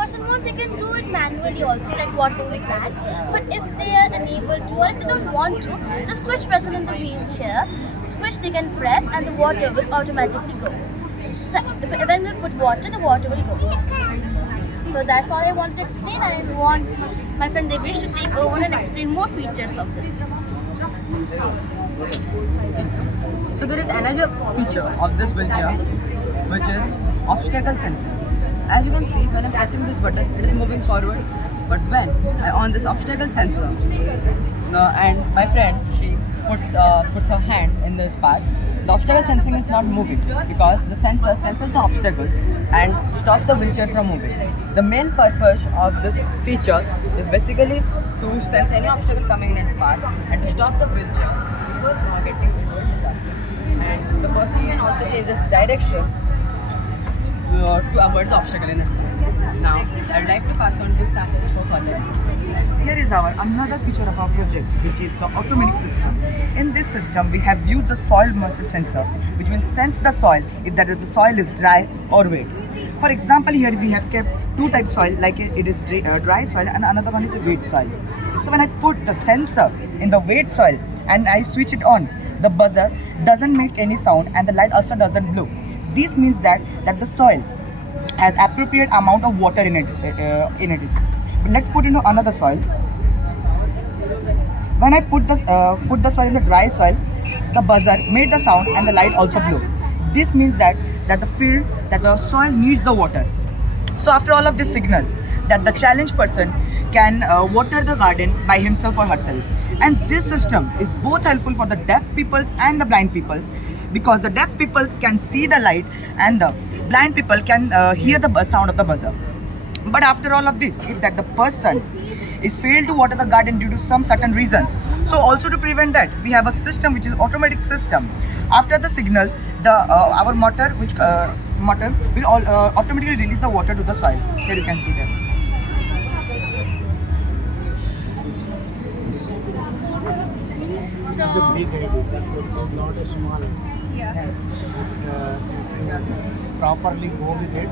person wants, they can do it manually also, like watering the plants. But if they are unable to, or if they don't want to, the switch present in the wheelchair, switch they can press, and the water will automatically go. So when we put water, the water will go. So that's all I want to explain. I want my friend Devesh to take over and explain more features of this. So there is another feature of this wheelchair, which is obstacle sensing. As you can see, when I'm pressing this button, it is moving forward. But when I on this obstacle sensor, and my friend, she puts her hand in this part, the obstacle sensing is not moving because the sensor senses the obstacle and stops the wheelchair from moving. The main purpose of this feature is basically to sense any obstacle coming in its path and to stop the wheelchair before getting towards the obstacle. And the person can also change its direction to avoid the obstacle in its path. Now, I'd like to pass on to Sahil for further. Here is our another feature of our project, which is the automatic system. In this system, we have used the soil moisture sensor, which will sense the soil if that is the soil is dry or wet. For example, here we have kept two types soil, like it is dry soil and another one is a wet soil. So when I put the sensor in the wet soil and I switch it on, the buzzer doesn't make any sound and the light also doesn't blow. This means that the soil has appropriate amount of water in it. Let's put into another soil. When I put the soil in the dry soil, the buzzer made the sound and the light also blew. This means that the soil needs the water. So after all of this signal, that the challenged person can water the garden by himself or herself. And this system is both helpful for the deaf peoples and the blind peoples, because the deaf peoples can see the light and the blind people can hear the sound of the buzzer. But after all of this, if that the person is failed to water the garden due to some certain reasons, so also to prevent that, we have a system which is automatic system. After the signal, our motor will automatically release the water to the soil. Here you can see that. So Not a small. Yes. Properly go with it.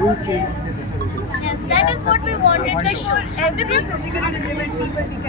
Do change the facility. yes, that is what we wanted. Like for every Physically disabled people, we can